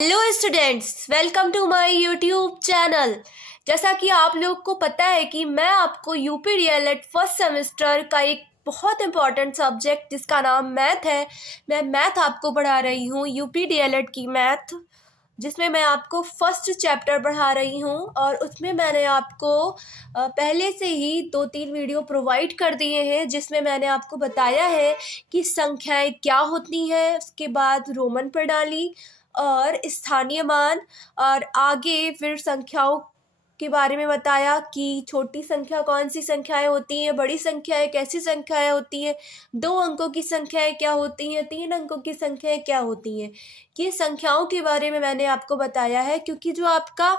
Hello students, welcome to my YouTube channel. जैसा कि आप लोग को पता है कि मैं आपको यूपी डीएलएड फर्स्ट सेमेस्टर का एक बहुत इंपॉर्टेंट सब्जेक्ट जिसका नाम मैथ है, मैं मैथ आपको पढ़ा रही हूँ। यूपी डीएलएड की मैथ, जिसमें मैं आपको फर्स्ट चैप्टर पढ़ा रही हूँ और उसमें मैंने आपको पहले से ही 2-3 वीडियो प्रोवाइड कर दिए हैं, जिसमें मैंने आपको बताया है कि संख्याएं क्या होती हैं, उसके बाद रोमन प्रणाली और स्थानीय मान, और आगे फिर संख्याओं के बारे में बताया कि छोटी संख्या कौन सी संख्याएं होती हैं, बड़ी संख्याएं कैसी संख्याएं होती हैं, 2 अंकों की संख्याएं क्या होती हैं, 3 अंकों की संख्याएं क्या होती हैं। ये संख्याओं के बारे में मैंने आपको बताया है, क्योंकि जो आपका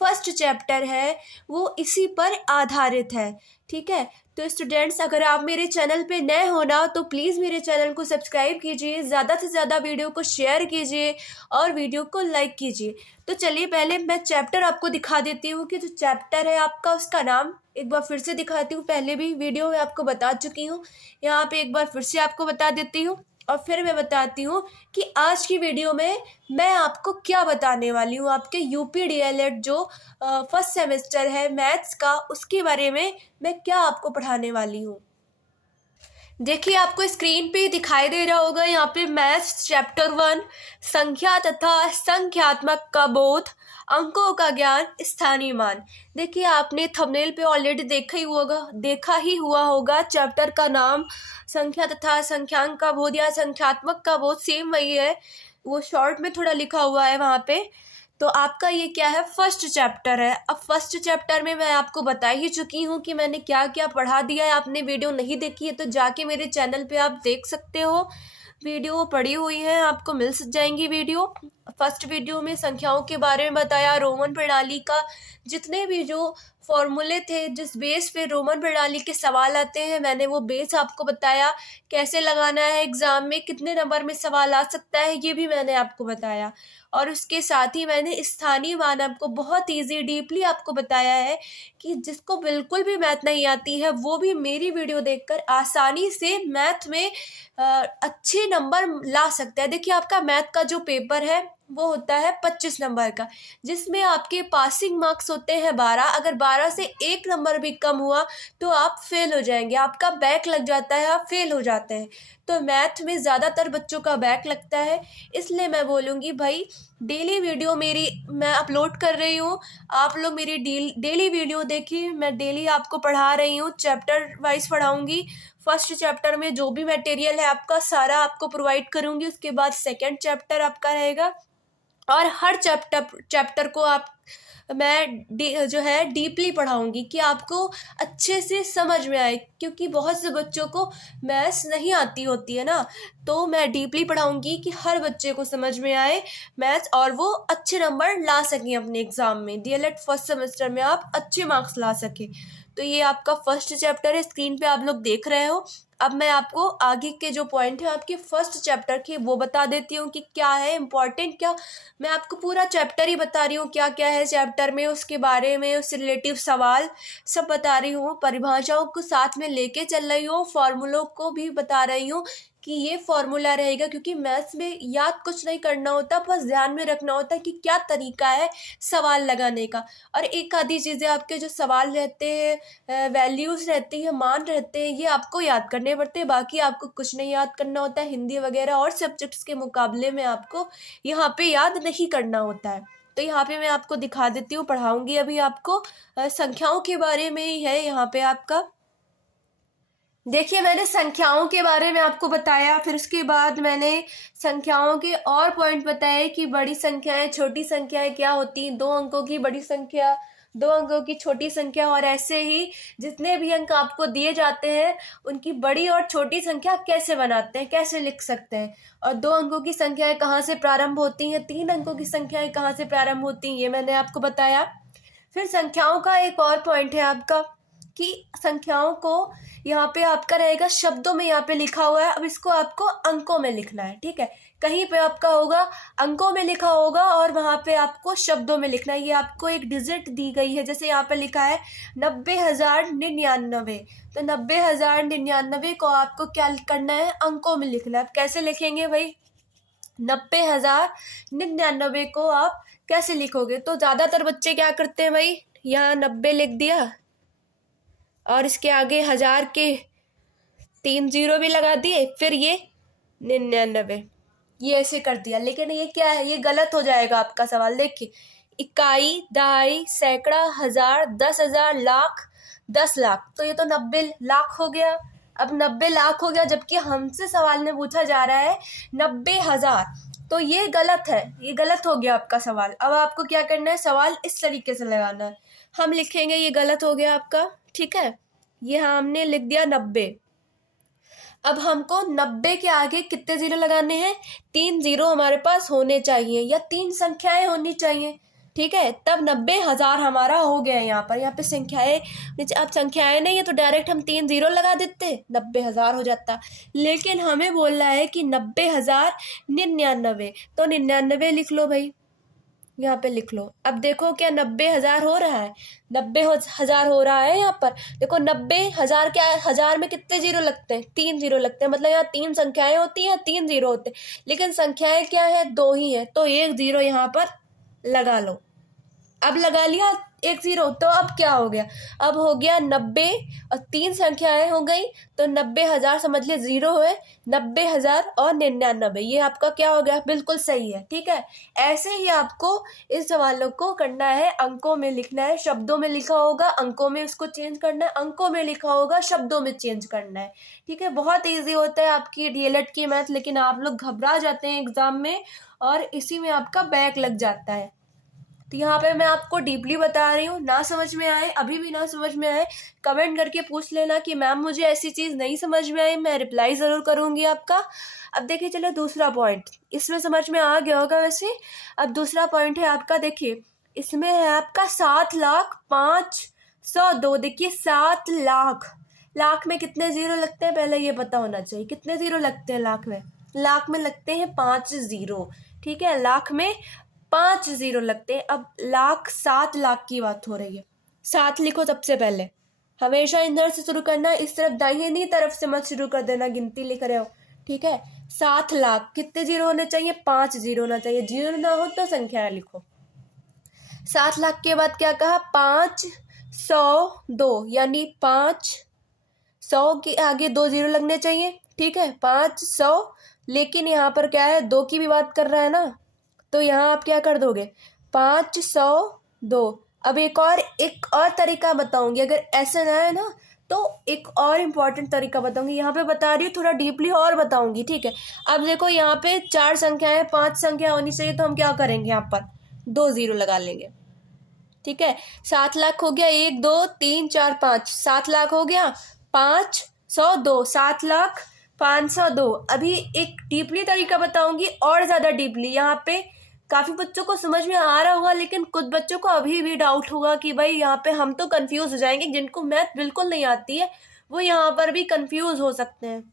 फर्स्ट चैप्टर है वो इसी पर आधारित है। ठीक है, तो स्टूडेंट्स, अगर आप मेरे चैनल पे नए हो ना, तो प्लीज़ मेरे चैनल को सब्सक्राइब कीजिए, ज़्यादा से ज़्यादा वीडियो को शेयर कीजिए और वीडियो को लाइक कीजिए। तो चलिए पहले मैं चैप्टर आपको दिखा देती हूँ कि जो चैप्टर है आपका, उसका नाम एक बार फिर से दिखाती हूँ। पहले भी वीडियो में आपको बता चुकी हूँ, यहाँ पे एक बार फिर से आपको बता देती हूँ और फिर मैं बताती हूँ कि आज की वीडियो में मैं आपको क्या बताने वाली हूँ। आपके यूपी डीएलएड जो फर्स्ट सेमेस्टर है मैथ्स का, उसके बारे में मैं क्या आपको पढ़ाने वाली हूँ। देखिए, आपको स्क्रीन पे दिखाई दे रहा होगा, यहाँ पे मैथ्स चैप्टर 1 संख्या तथा संख्यात्मक का बोध, अंकों का ज्ञान, स्थानीय मान। देखिए, आपने थंबनेल पे ऑलरेडी देखा ही हुआ होगा चैप्टर का नाम संख्या तथा संख्यांक का बोध या संख्यात्मक का बोध, सेम वही है, वो शॉर्ट में थोड़ा लिखा हुआ है वहाँ पे। तो आपका ये क्या है, फर्स्ट चैप्टर है। अब फर्स्ट चैप्टर में मैं आपको बता ही चुकी हूँ कि मैंने क्या क्या पढ़ा दिया है। आपने वीडियो नहीं देखी है तो जाके मेरे चैनल पे आप देख सकते हो, वीडियो पड़ी हुई है, आपको मिल जाएंगी वीडियो। फर्स्ट वीडियो में संख्याओं के बारे में बताया, रोमन प्रणाली का जितने भी जो फॉर्मूले थे, जिस बेस पे रोमन प्रणाली के सवाल आते हैं, मैंने वो बेस आपको बताया। कैसे लगाना है एग्ज़ाम में, कितने नंबर में सवाल आ सकता है, ये भी मैंने आपको बताया। और उसके साथ ही मैंने स्थानीय मान आपको बहुत ईजी डीपली आपको बताया है कि जिसको बिल्कुल भी मैथ नहीं आती है वो भी मेरी वीडियो देखकर आसानी से मैथ में अच्छे नंबर ला सकता है। देखिए, आपका मैथ का जो पेपर है वो होता है 25 नंबर का, जिसमें आपके पासिंग मार्क्स होते हैं 12। अगर 12 से 1 नंबर भी कम हुआ तो आप फेल हो जाएंगे, आपका बैक लग जाता है, आप फेल हो जाते हैं। तो मैथ में ज़्यादातर बच्चों का बैक लगता है, इसलिए मैं बोलूँगी भाई, डेली वीडियो मेरी मैं अपलोड कर रही हूँ, आप लोग मेरी डेली वीडियो देखिए। मैं डेली आपको पढ़ा रही हूँ, चैप्टर वाइज पढ़ाऊँगी। फर्स्ट चैप्टर में जो भी मटेरियल है आपका सारा आपको प्रोवाइड करूँगी, उसके बाद सेकंड चैप्टर आपका रहेगा और हर चैप्टर को जो है डीपली पढ़ाऊंगी कि आपको अच्छे से समझ में आए, क्योंकि बहुत से बच्चों को मैथ्स नहीं आती होती है ना। तो मैं डीपली पढ़ाऊंगी कि हर बच्चे को समझ में आए मैथ्स और वो अच्छे नंबर ला सकें अपने एग्ज़ाम में, डीएलएड फर्स्ट सेमेस्टर में आप अच्छे मार्क्स ला सकें। तो ये आपका फर्स्ट चैप्टर है, स्क्रीन पे आप लोग देख रहे हो। अब मैं आपको आगे के जो पॉइंट है आपके फर्स्ट चैप्टर के वो बता देती हूँ कि क्या है इम्पॉर्टेंट। क्या मैं आपको पूरा चैप्टर ही बता रही हूँ, क्या क्या है चैप्टर में, उसके बारे में, उससे रिलेटिव सवाल सब बता रही हूँ, परिभाषाओं को साथ में लेके चल रही हूँ, फॉर्मूलों को भी बता रही हूँ कि ये फॉर्मूला रहेगा। क्योंकि मैथ्स में याद कुछ नहीं करना होता, बस ध्यान में रखना होता है कि क्या तरीका है सवाल लगाने का। और एक आधी चीज़ें आपके जो सवाल रहते हैं, वैल्यूज़ रहती है, मान रहते हैं, ये आपको याद करने पड़ते हैं, बाकी आपको कुछ नहीं याद करना होता है। हिंदी वगैरह और सब्जेक्ट्स के मुकाबले में आपको यहाँ पे याद नहीं करना होता है। तो यहाँ पे मैं आपको दिखा देती हूँ, पढ़ाऊँगी अभी आपको संख्याओं के बारे में ही है यहाँ पे आपका। देखिए, मैंने संख्याओं के बारे में आपको बताया, फिर उसके बाद मैंने संख्याओं के और पॉइंट बताए कि बड़ी संख्याएं, छोटी संख्याएं क्या होती हैं, 2 अंकों की बड़ी संख्या, 2 अंकों की छोटी संख्या, और ऐसे ही जितने भी अंक आपको दिए जाते हैं उनकी बड़ी और छोटी संख्या कैसे बनाते हैं, कैसे लिख सकते हैं, और 2 अंकों की संख्याएं कहाँ से प्रारंभ होती हैं, 3 अंकों की संख्याएं कहाँ से प्रारंभ होती हैं, ये मैंने आपको बताया। फिर संख्याओं का एक और पॉइंट है आपका कि संख्याओं को यहाँ पे आपका रहेगा शब्दों में, यहाँ पे लिखा हुआ है, अब इसको आपको अंकों में लिखना है। ठीक है, कहीं पे आपका होगा अंकों में लिखा होगा और वहाँ पे आपको शब्दों में लिखना है। ये आपको एक डिजिट दी गई है, जैसे यहाँ पे लिखा है 90,099, तो 90,099 को आपको क्या करना है, अंकों में लिखना है। अब कैसे लिखेंगे भाई, 90,099 को आप कैसे लिखोगे? तो ज़्यादातर बच्चे क्या करते हैं भाई, यहाँ 90 लिख दिया और इसके आगे 1000 के 3 जीरो भी लगा दिए, फिर ये 99, ये ऐसे कर दिया। लेकिन ये क्या है, ये गलत हो जाएगा आपका सवाल। देखिए, इकाई, दहाई, सैकड़ा, हजार, 10,000, लाख, 10 लाख, तो ये तो 90 लाख हो गया। अब 90 लाख हो गया, जबकि हमसे सवाल में पूछा जा रहा है 90,000, तो ये गलत है, ये गलत हो गया आपका सवाल। अब आपको क्या करना है, सवाल इस तरीके से लगाना है। हम लिखेंगे ये गलत हो गया आपका, ठीक है, ये हमने लिख दिया 90। अब हमको 90 के आगे कितने जीरो लगाने हैं, 3 जीरो हमारे पास होने चाहिए या 3 संख्याएं होनी चाहिए, ठीक है, तब 90,000 हमारा हो गया। यहाँ पे संख्याएं नीचे, अब संख्याएं नहीं है तो डायरेक्ट हम 3 जीरो लगा देते, 90,000 हो जाता। लेकिन हमें बोलना है कि 90,099, तो 99 लिख लो भाई, यहाँ पे लिख लो। अब देखो क्या 90,000 हो रहा है, 90,000 हो रहा है यहाँ पर। देखो 90,000 क्या, 1000 में कितने जीरो लगते हैं, 3 जीरो लगते हैं, मतलब यहाँ 3 संख्याएं होती हैं, 3 जीरो होते हैं। लेकिन संख्याएं क्या है, 2 ही है, तो 1 जीरो यहाँ पर लगा लो। अब लगा लिया 1 जीरो, तो अब क्या हो गया, अब हो गया 90 और 3 संख्याएं हो गई, तो 90,000 समझ लिए जीरो है, 90,000 और 99, ये आपका क्या हो गया, बिल्कुल सही है, ठीक है। ऐसे ही आपको इस सवालों को करना है, अंकों में लिखना है, शब्दों में लिखा होगा अंकों में उसको चेंज करना है, अंकों में लिखा होगा शब्दों में चेंज करना है, ठीक है। बहुत ईजी होता है आपकी डीएलएड की मैथ, लेकिन आप लोग घबरा जाते हैं एग्जाम में और इसी में आपका बैक लग जाता है। तो यहाँ पे मैं आपको डीपली बता रही हूँ, ना समझ में आए, अभी भी ना समझ में आए, कमेंट करके पूछ लेना कि मैम मुझे ऐसी चीज़ नहीं समझ में आई, मैं रिप्लाई ज़रूर करूँगी आपका। अब देखिए, चलो दूसरा पॉइंट, इसमें समझ में आ गया होगा वैसे। अब दूसरा पॉइंट है आपका, देखिए इसमें है आपका 7,05,102। देखिए 7 लाख, लाख में कितने ज़ीरो लगते हैं पहले ये पता होना चाहिए, कितने ज़ीरो लगते हैं लाख में, लाख में लगते हैं 5 जीरो, ठीक है, लाख में 5 जीरो लगते हैं। अब लाख, 7 लाख की बात हो रही है, 7 लिखो सबसे पहले, हमेशा इधर से शुरू करना, इस तरफ दाहिनी तरफ से मत शुरू कर देना, गिनती लिख रहे हो, ठीक है। 7 लाख कितने जीरो होने चाहिए, 5 जीरो होना चाहिए, जीरो ना हो तो संख्या लिखो। 7 लाख के बाद क्या कहा, 502, यानी 500 के आगे 2 जीरो लगने चाहिए, ठीक है, 500। लेकिन यहाँ पर क्या है, 2 की भी बात कर रहा है ना, तो यहाँ आप क्या कर दोगे, 502। अब एक और तरीका बताऊंगी, अगर ऐसे ना है ना तो एक और इम्पॉर्टेंट तरीका बताऊंगी, यहाँ पे बता रही हूँ थोड़ा डीपली और बताऊंगी, ठीक है। अब देखो यहाँ पे 4 संख्याएं, 5 संख्या होनी चाहिए, तो हम क्या करेंगे, यहाँ पर 2 जीरो लगा लेंगे, ठीक है। 7 लाख हो गया, 1 2 3 4 5, 7 लाख हो गया, 502, 7,05,102। अभी एक डीपली तरीका बताऊंगी और ज़्यादा डीपली, यहाँ पे काफ़ी बच्चों को समझ में आ रहा होगा, लेकिन कुछ बच्चों को अभी भी डाउट होगा कि भाई यहाँ पे हम तो कंफ्यूज हो जाएंगे, जिनको मैथ बिल्कुल नहीं आती है वो यहाँ पर भी कंफ्यूज हो सकते हैं,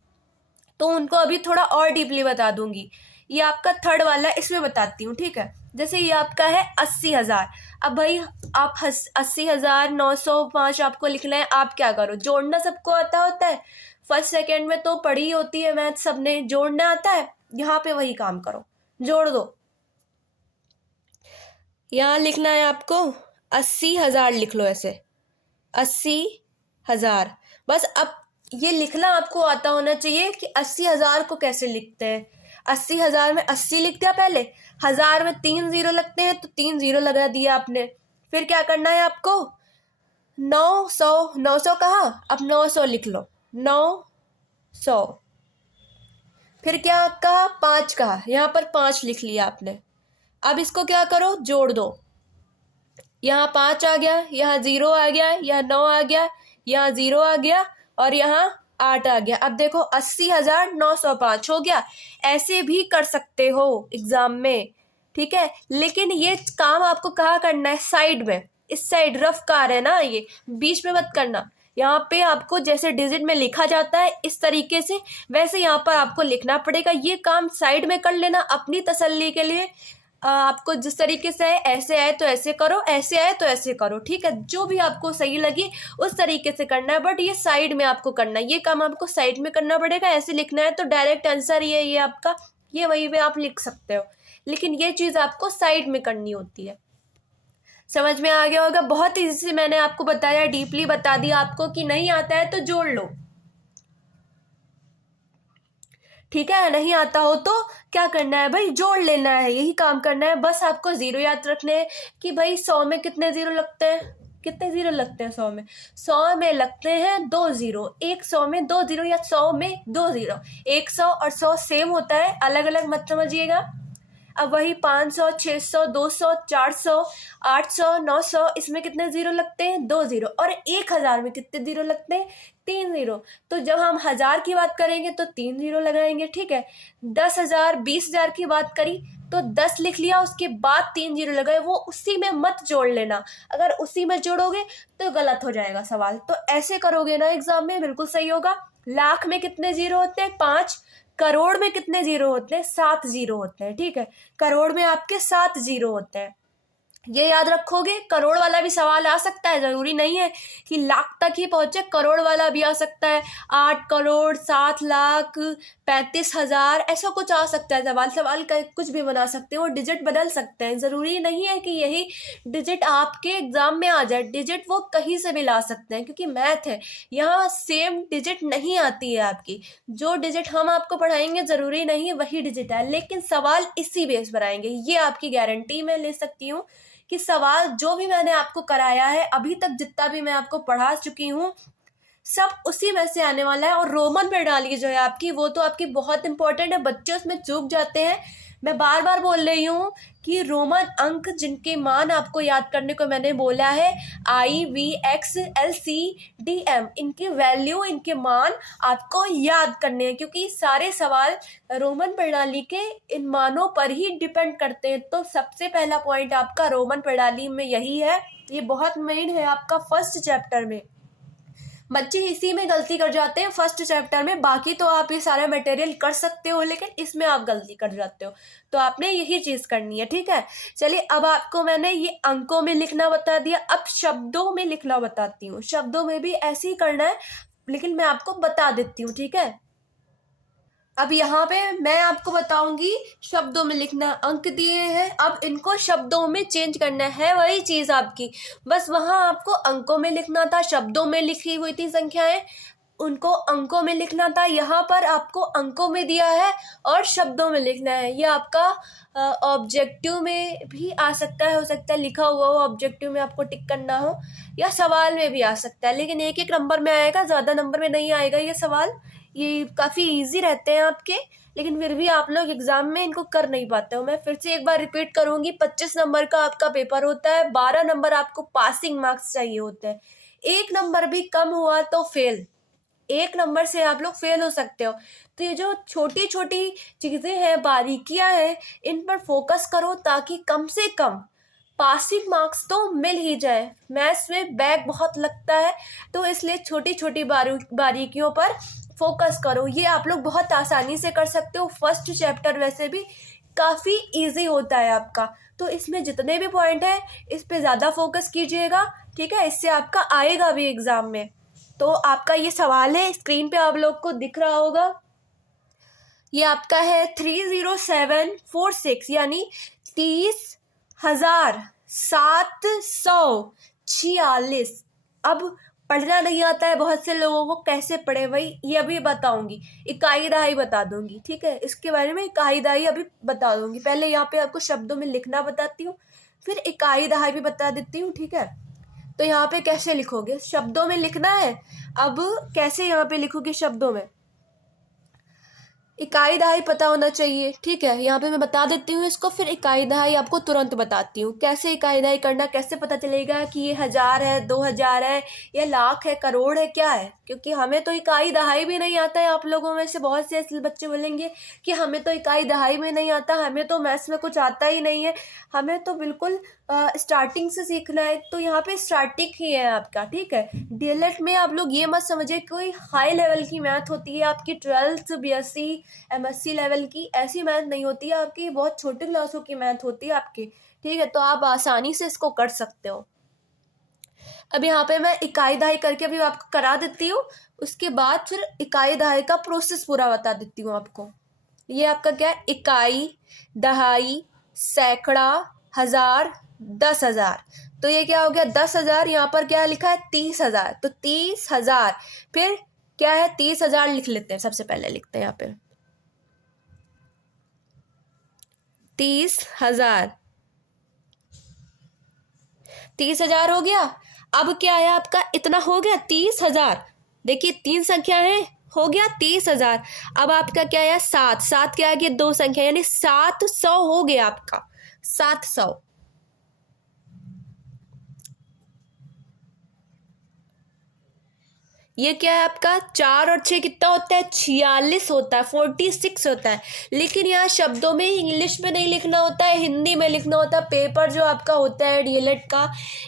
तो उनको अभी थोड़ा और डीपली बता दूंगी। ये आपका थर्ड वाला, इसमें बताती हूँ, ठीक है। जैसे ये आपका है 80,000, अब भाई आप 80,905 आपको लिखना है, आप क्या करो, जोड़ना सबको आता होता है, फर्स्ट सेकेंड में तो पढ़ी होती है मैथ, सबने जोड़ना आता है, यहाँ पे वही काम करो, जोड़ दो। यहाँ लिखना है आपको 80,000 लिख लो, ऐसे 80,000 बस। अब ये लिखना आपको आता होना चाहिए कि 80,000 को कैसे लिखते हैं। 80,000 में 80 लिख दिया पहले, 1000 में 3 जीरो लगते हैं तो 3 जीरो लगा दिया आपने। फिर क्या करना है आपको, 900 कहा, अब 900 लिख लो, 900। फिर क्या कहा, 5 कहा, यहाँ पर 5 लिख लिया आपने। अब इसको क्या करो, जोड़ दो, यहाँ 5 आ गया, यहाँ 0 आ गया, यहाँ 9 आ गया, यहाँ 0 आ गया और यहाँ 8 आ गया। अब देखो 80,905 हो गया। ऐसे भी कर सकते हो एग्जाम में, ठीक है, लेकिन ये काम आपको कहाँ करना है, साइड में, इस साइड रफ कार है ना, ये बीच में मत करना। यहाँ पे आपको जैसे डिजिट में लिखा जाता है इस तरीके से, वैसे यहाँ पर आपको लिखना पड़ेगा। ये काम साइड में कर लेना अपनी तसल्ली के लिए। आपको जिस तरीके से है, ऐसे आए तो ऐसे करो, ऐसे आए तो ऐसे करो, ठीक है, जो भी आपको सही लगे उस तरीके से करना है, बट ये साइड में आपको करना है, ये काम आपको साइड में करना पड़ेगा। ऐसे लिखना है तो डायरेक्ट आंसर ये आपका ये वहीं पे आप लिख सकते हो, लेकिन ये चीज़ आपको साइड में करनी होती है। समझ में आ गया होगा, बहुत ईजी से मैंने आपको बताया, डीपली बता दिया आपको कि नहीं आता है तो जोड़ लो, ठीक है। नहीं आता हो तो क्या करना है भाई, जोड़ लेना है, यही काम करना है। बस आपको जीरो याद रखने हैं कि भाई 100 में कितने जीरो लगते हैं, कितने जीरो लगते हैं 100 में, 100 में लगते हैं 2 जीरो, एक 100 में 2 जीरो या 100 में 2 जीरो। 100 और 100 सेम होता है, अलग अलग मत समझिएगा। अब वही 500, 600, 200, 400, 800, 900, इसमें कितने जीरो लगते हैं, 2 जीरो। और 1000 में कितने जीरो लगते हैं, 3 जीरो। तो जब हम 1000 की बात करेंगे तो 3 जीरो लगाएंगे, ठीक है। 10,000, 20,000 की बात करी तो 10 लिख लिया, उसके बाद 3 जीरो लगाए, वो उसी में मत जोड़ लेना। अगर उसी में जोड़ोगे तो गलत हो जाएगा सवाल। तो ऐसे करोगे ना एग्जाम में, बिल्कुल सही होगा। लाख में कितने जीरो होते हैं, 5। करोड़ में कितने जीरो होते हैं, 7 जीरो होते हैं, ठीक है। करोड़ में आपके 7 जीरो होते हैं, ये याद रखोगे। करोड़ वाला भी सवाल आ सकता है, जरूरी नहीं है कि लाख तक ही पहुंचे, करोड़ वाला भी आ सकता है। 8 करोड़, 7 लाख, 35,000, ऐसा कुछ आ सकता है सवाल। सवाल का कुछ भी बना सकते हो, डिजिट बदल सकते हैं, जरूरी नहीं है कि यही डिजिट आपके एग्जाम में आ जाए। डिजिट वो कहीं से भी ला सकते हैं, क्योंकि मैथ है, यहाँ सेम डिजिट नहीं आती है आपकी। जो डिजिट हम आपको पढ़ाएंगे जरूरी नहीं वही डिजिट है, लेकिन सवाल इसी बेस पर आएंगे, ये आपकी गारंटी मैं ले सकती हूँ कि सवाल जो भी मैंने आपको कराया है अभी तक, जितना भी मैं आपको पढ़ा चुकी हूँ, सब उसी में से आने वाला है। और रोमन प्रणाली जो है आपकी, वो तो आपकी बहुत इंपॉर्टेंट है, बच्चे उसमें चूक जाते हैं। मैं बार बार बोल रही हूँ कि रोमन अंक जिनके मान आपको याद करने को मैंने बोला है, IVX LCDM, इनकी वैल्यू, इनके मान आपको याद करने हैं, क्योंकि सारे सवाल रोमन प्रणाली के इन मानों पर ही डिपेंड करते हैं। तो सबसे पहला पॉइंट आपका रोमन प्रणाली में यही है, ये बहुत मेन है आपका फर्स्ट चैप्टर में। बच्चे इसी में गलती कर जाते हैं फर्स्ट चैप्टर में, बाकी तो आप ये सारा मटेरियल कर सकते हो, लेकिन इसमें आप गलती कर जाते हो। तो आपने यही चीज करनी है, ठीक है। चलिए, अब आपको मैंने ये अंकों में लिखना बता दिया, अब शब्दों में लिखना बताती हूँ। शब्दों में भी ऐसे ही करना है, लेकिन मैं आपको बता देती हूँ, ठीक है। अब यहाँ पे मैं आपको बताऊंगी शब्दों में लिखना, अंक दिए हैं, अब इनको शब्दों में चेंज करना है, वही चीज आपकी। बस वहां आपको अंकों में लिखना था, शब्दों में लिखी हुई थी संख्याएं, उनको अंकों में लिखना था। यहाँ पर आपको अंकों में दिया है और शब्दों में लिखना है। ये आपका ऑब्जेक्टिव में भी आ सकता है, हो सकता है लिखा हुआ हो ऑब्जेक्टिव में, आपको टिक करना हो, या सवाल में भी आ सकता है, लेकिन एक एक नंबर में आएगा, ज्यादा नंबर में नहीं आएगा ये सवाल। ये काफी इजी रहते हैं आपके, लेकिन फिर भी आप लोग एग्जाम में इनको कर नहीं पाते हो। मैं फिर से एक बार रिपीट करूंगी, 25 नंबर का आपका पेपर होता है, 12 नंबर आपको पासिंग मार्क्स चाहिए होते हैं। एक नंबर भी कम हुआ तो फेल, एक नंबर से आप लोग फेल हो सकते हो। तो ये जो छोटी छोटी चीजें हैं, बारीकियां हैं, इन पर फोकस करो, ताकि कम से कम पासिंग मार्क्स तो मिल ही जाए। मैथ्स में बैक बहुत लगता है, तो इसलिए छोटी छोटी बारीकियों पर फोकस करो। ये आप लोग बहुत आसानी से कर सकते हो। फर्स्ट चैप्टर वैसे भी काफी इजी होता है आपका, तो इसमें जितने भी पॉइंट है इस पे ज्यादा फोकस कीजिएगा, ठीक है। इससे आपका आएगा भी एग्जाम में। तो आपका ये सवाल है, स्क्रीन पे आप लोग को दिख रहा होगा, ये आपका है 30746, यानी 30,746। अब पढ़ना नहीं आता है बहुत से लोगों को, कैसे पढ़े भाई, ये अभी बताऊंगी, इकाई दहाई बता दूंगी, ठीक है। इसके बारे में इकाई दहाई अभी बता दूंगी, पहले यहाँ पे आपको शब्दों में लिखना बताती हूँ, फिर इकाई दहाई भी बता देती हूँ, ठीक है। तो यहाँ पे कैसे लिखोगे, शब्दों में लिखना है। अब कैसे यहाँ पे लिखोगे शब्दों में, इकाई दहाई पता होना चाहिए, ठीक है। यहाँ पे मैं बता देती हूँ इसको, फिर इकाई दहाई आपको तुरंत बताती हूँ कैसे इकाई दहाई करना। कैसे पता चलेगा कि ये 1000 है, 2000 है, या लाख है, करोड़ है, क्या है, क्योंकि हमें तो इकाई दहाई भी नहीं आता है। आप लोगों में से बहुत से ऐसे बच्चे बोलेंगे कि हमें तो इकाई दहाई में नहीं आता, हमें तो मैथ्स में कुछ आता ही नहीं है, हमें तो बिल्कुल स्टार्टिंग से सीखना है। तो यहाँ पे स्टार्टिंग ही है आपका, ठीक है। डीएलएड में आप लोग ये मत समझिए कोई हाई लेवल की मैथ होती है आपकी, 12th BSc MSc लेवल की, ऐसी मैथ नहीं होती है आपकी, बहुत छोटे क्लासों की मैथ होती है आपकी, ठीक है। तो आप आसानी से इसको कर सकते हो। अब यहाँ पे मैं इकाई दहाई करके अभी आपको करा देती हूँ, उसके बाद फिर इकाई दहाई का प्रोसेस पूरा बता देती हूँ आपको। ये आपका क्या है, इकाई, दहाई, सैकड़ा, हजार, 10,000। तो ये क्या हो गया, 10,000। यहाँ पर क्या लिखा है, 30,000। तो 30,000, फिर क्या है, 30,000 लिख लेते हैं। सबसे पहले लिखते हैं यहाँ पे 30,000। 30,000 हो गया। अब क्या है आपका, इतना हो गया 30,000। देखिए 3 संख्या है, हो गया 30,000। अब आपका क्या है, 7, 7 क्या आ गया, 2 संख्या, यानी 700 हो गया आपका, 700। ये क्या है आपका, 4 और 6 कितना होता है, 46 होता है, 46 होता है। लेकिन यहाँ शब्दों में इंग्लिश में नहीं लिखना होता है, हिंदी में लिखना होता है। पेपर जो आपका होता है डीएलएड का,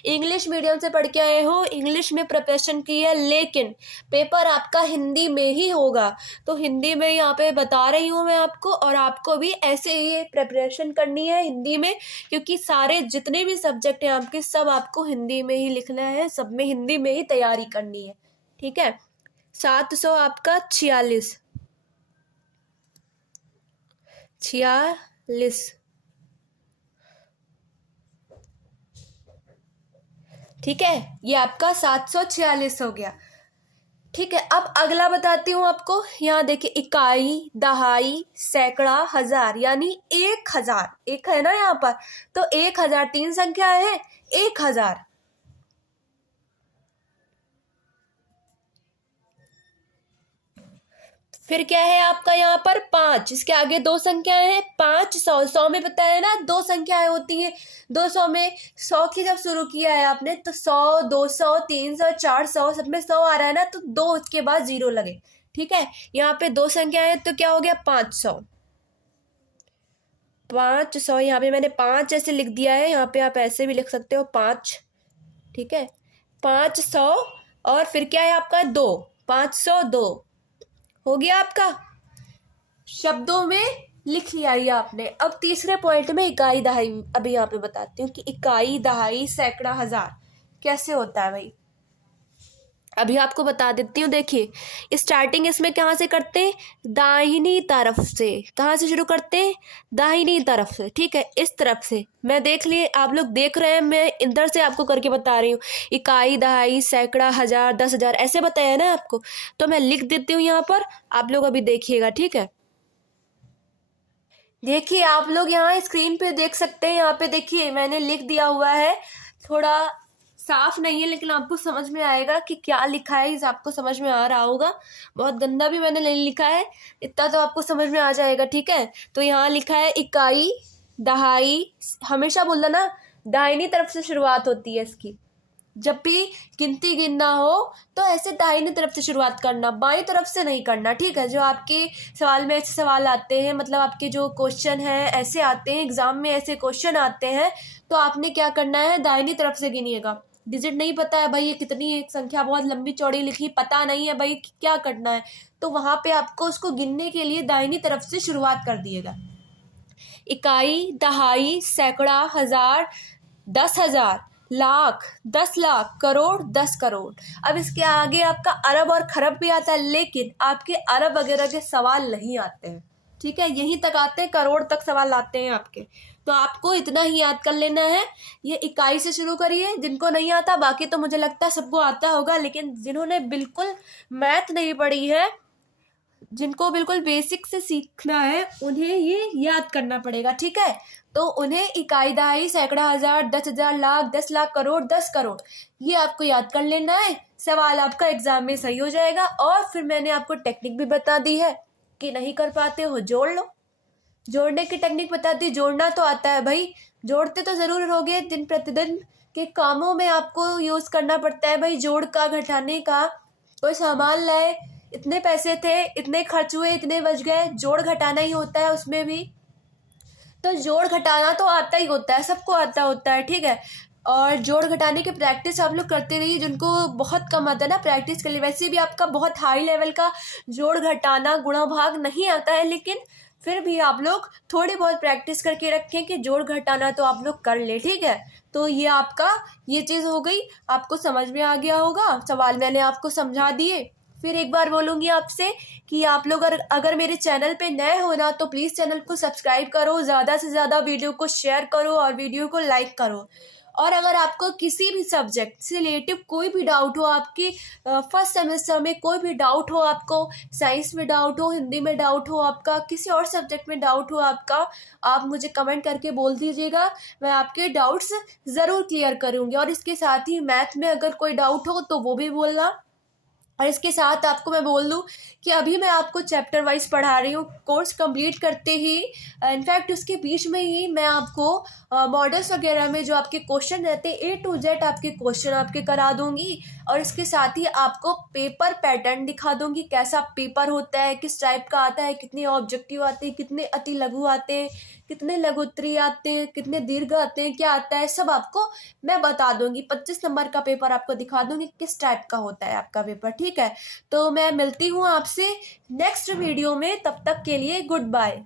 इंग्लिश मीडियम से पढ़ के आए हो, इंग्लिश में प्रिपरेशन की है, लेकिन पेपर आपका हिंदी में ही होगा। तो हिंदी में यहाँ पे बता रही हूँ मैं आपको, और आपको भी ऐसे ही प्रिपरेशन करनी है हिंदी में, क्योंकि सारे जितने भी सब्जेक्ट हैं आपके, सब आपको हिंदी में ही लिखना है, सब में हिंदी में ही तैयारी करनी है। ठीक है, 700 आपका 46, 46। ठीक है, ये आपका 746 हो गया। ठीक है, अब अगला बताती हूँ आपको। यहाँ देखिए, इकाई, दहाई, सैकड़ा, हजार, यानी 1,000। एक है ना यहाँ पर, तो 1,000 3 संख्या है, 1,000। फिर क्या है आपका यहाँ पर 5, इसके आगे 2 संख्याएं हैं, 500। 100 में पता है ना 2 संख्याएं होती हैं। 200 में 100 की जब शुरू किया है आपने, तो 100, 200, 300, 400, सब में 100 आ रहा है ना, तो 2 उसके बाद 0 लगे। ठीक है, यहाँ पे 2 संख्याएं हैं, तो क्या हो गया, 500। 500, यहाँ पे मैंने 5 ऐसे लिख दिया है, यहाँ पे आप ऐसे भी लिख सकते हो 5। ठीक है, 500। और फिर क्या है आपका 2, 502 हो गया आपका, शब्दों में लिख लिया ये आपने। अब तीसरे पॉइंट में इकाई दहाई अभी यहाँ पे बताती हूँ कि इकाई, दहाई, सैकड़ा, हजार कैसे होता है भाई। अभी आपको बता देती हूँ। देखिए, स्टार्टिंग इसमें कहाँ से करते हैं, दाहिनी तरफ से। कहाँ से शुरू करते हैं, दाहिनी तरफ से। ठीक है, इस तरफ से। मैं देख लिए, आप लोग देख रहे हैं, मैं इधर से आपको करके बता रही हूँ। इकाई, दहाई, सैकड़ा, हजार, 10,000 ऐसे बताया ना आपको, तो मैं लिख देती हूँ यहाँ पर, आप लोग अभी देखिएगा। ठीक है, देखिए आप लोग यहाँ स्क्रीन पे देख सकते हैं। यहाँ पे देखिए मैंने लिख दिया हुआ है, थोड़ा साफ नहीं है, लेकिन आपको समझ में आएगा कि क्या लिखा है, इस आपको समझ में आ रहा होगा। बहुत गंदा भी मैंने नहीं लिखा है, इतना तो आपको समझ में आ जाएगा। ठीक है, तो यहाँ लिखा है इकाई, दहाई, हमेशा बोलना ना, दाहिनी तरफ से शुरुआत होती है इसकी। जब भी गिनती गिनना हो तो ऐसे दाहिनी तरफ से शुरुआत करना, बाईं तरफ से नहीं करना। ठीक है, जो आपके सवाल में ऐसे सवाल आते हैं, मतलब आपके जो क्वेश्चन हैं ऐसे आते हैं, एग्जाम में ऐसे क्वेश्चन आते हैं, तो आपने क्या करना है, दाहिनी तरफ से गिनिएगा। डिजिट नहीं पता है भाई, ये कितनी एक संख्या बहुत लंबी चौड़ी लिखी, पता नहीं है भाई क्या करना है, तो वहां पे आपको उसको गिनने के लिए दाहिनी तरफ से शुरुआत कर दिएगा। इकाई, दहाई, सैकड़ा, हजार, 10,000, लाख, 10 लाख, करोड़, 10 करोड़। अब इसके आगे आपका अरब और खरब भी आता है, लेकिन आपके अरब वगैरह के सवाल नहीं आते हैं। ठीक है, यहीं तक आते हैं, करोड़ तक सवाल आते हैं आपके। तो आपको इतना ही याद कर लेना है। ये इकाई से शुरू करिए, जिनको नहीं आता, बाकी तो मुझे लगता है सबको आता होगा, लेकिन जिन्होंने बिल्कुल मैथ नहीं पढ़ी है, जिनको बिल्कुल बेसिक से सीखना है, उन्हें ये याद करना पड़ेगा। ठीक है, तो उन्हें इकाई, दहाई, सैकड़ा, हजार, 10,000, लाख, 10 लाख, करोड़, 10 करोड़, ये आपको याद कर लेना है। सवाल आपका एग्जाम में सही हो जाएगा। और फिर मैंने आपको टेक्निक भी बता दी है कि नहीं कर पाते हो जोड़ लो, जोड़ने की टेक्निक बता दी। जोड़ना तो आता है भाई, जोड़ते तो जरूर होगे, दिन प्रतिदिन के कामों में आपको यूज करना पड़ता है भाई, जोड़ का, घटाने का। कोई सामान लाए, इतने पैसे थे, इतने खर्च हुए, इतने बच गए, जोड़ घटाना ही होता है उसमें भी। तो जोड़ घटाना तो आता ही होता है, सबको आता होता है। ठीक है, और जोड़ घटाने की प्रैक्टिस आप लोग करते रहिए, जिनको बहुत कम आता है ना प्रैक्टिस के लिए। वैसे भी आपका बहुत हाई लेवल का जोड़ घटाना, गुणा भाग नहीं आता है, लेकिन फिर भी आप लोग थोड़ी बहुत प्रैक्टिस करके रखें कि जोड़ घटाना तो आप लोग कर ले। ठीक है, तो ये आपका ये चीज़ हो गई, आपको समझ में आ गया होगा, सवाल मैंने आपको समझा दिए। फिर एक बार बोलूँगी आपसे कि आप लोग अगर मेरे चैनल पे नए हो ना तो प्लीज़ चैनल को सब्सक्राइब करो, ज़्यादा से ज़्यादा वीडियो को शेयर करो और वीडियो को लाइक करो। और अगर आपको किसी भी सब्जेक्ट से रिलेटिव कोई भी डाउट हो, आपकी फर्स्ट सेमेस्टर में कोई भी डाउट हो, आपको साइंस में डाउट हो, हिंदी में डाउट हो, आपका किसी और सब्जेक्ट में डाउट हो आपका, आप मुझे कमेंट करके बोल दीजिएगा। मैं आपके डाउट्स ज़रूर क्लियर करूँगी। और इसके साथ ही मैथ में अगर कोई डाउट हो तो वो भी बोलना। और इसके साथ आपको मैं बोल दूं कि अभी मैं आपको चैप्टर वाइज पढ़ा रही हूँ। कोर्स कंप्लीट करते ही इनफैक्ट उसके बीच में ही मैं आपको मॉडल्स वगैरह में जो आपके क्वेश्चन रहते हैं A to Z आपके क्वेश्चन आपके करा दूंगी। और इसके साथ ही आपको पेपर पैटर्न दिखा दूंगी, कैसा पेपर होता है, किस टाइप का आता है, कितने ऑब्जेक्टिव आते हैं, कितने अति लघु आते हैं, कितने लघु उत्तरीय आते हैं, कितने दीर्घ आते हैं, क्या आता है, सब आपको मैं बता दूंगी। 25 नंबर का पेपर आपको दिखा दूंगी किस टाइप का होता है आपका पेपर। ठीक है, तो मैं मिलती हूँ आपसे नेक्स्ट वीडियो में, तब तक के लिए गुड बाय।